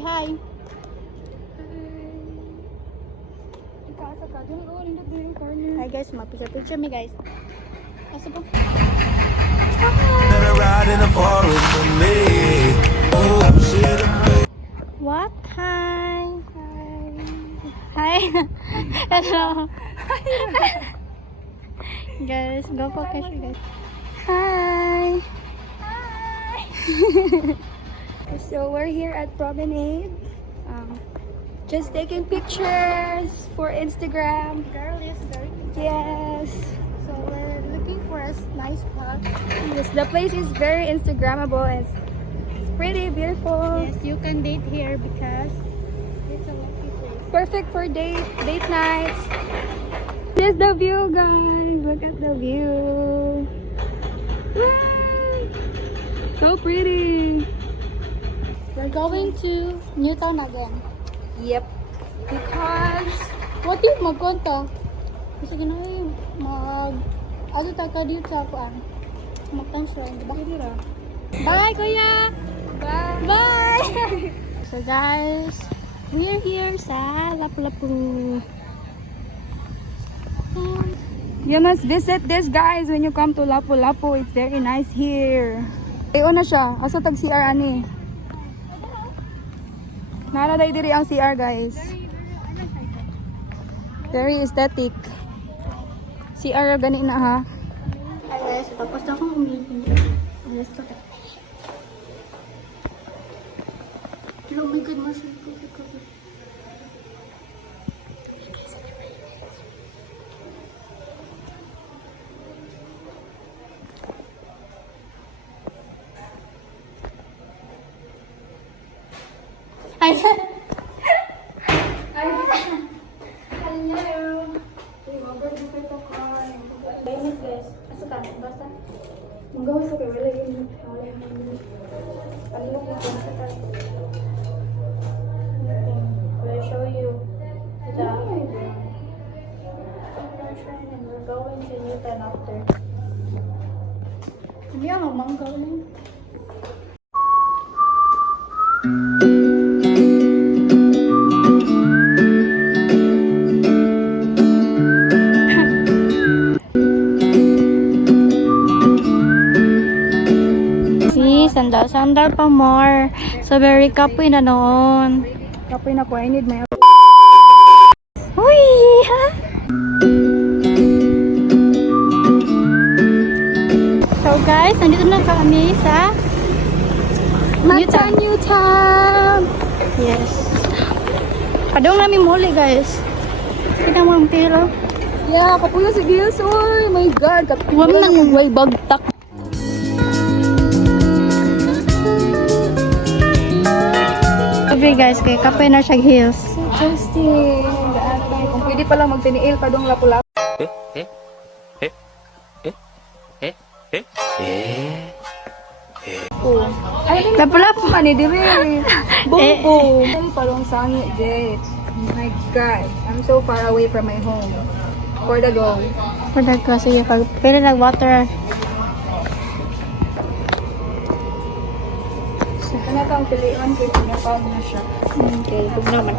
hi. Hi guys, mapicture me guys. Asa po? What? Hi. Hi. Hello. Guys, go focus guys. Hi. So we're here at Promenade. Just taking pictures for Instagram. Girl is very Yes. so we're looking for a nice spot. Yes, the place is very Instagrammable and it's pretty beautiful. Yes, you can date here because it's a lucky place. Perfect for date nights. Here's the view, guys. Look at the view. Wow. So pretty. We're going to Newtown again. Yep. Because What if magkonta? Kasi ginawa ano taka dito sa kuan. Mag-transfer, diba? Bye, kuya! bye. Bye! So guys, we're here sa Lapu-Lapu. You must visit this, guys, when you come to Lapu-Lapu. It's very nice here. Ayo na siya. Asa tag CR ani? Naraday diri ang CR, guys. Very aesthetic. CR gani na ha. Hi guys, tapos na akong umitin. Let's go. Oh my god, mas Hi. We'll show you the attraction and we're going to Newton after. Hindi ako manggaw lang. Sandal pa more. So very kapoy na noon. Kapoy na ko. I need my... Uy! Ha? So guys, nandito na kami sa Newtown. Yes. Padong namin muli guys. Kita mo ang pila. Yeah, kapuyo si Gils. Oh my God. Huwag nang way bagtak. Sabi guys, kay kape na siya heels. Interesting. Kung pwede palang magtiniil pa dong Lapu-Lapu. Ay, Lapu-Lapu. mani dire. Boom, boom. Ay, palong sangi, Jade. Oh my God. I'm so far away from my home. For the go. Pwede ko sige pag pero nag-water. Ano kang pilihan kay pinapawag na siya. Okay, huwag naman.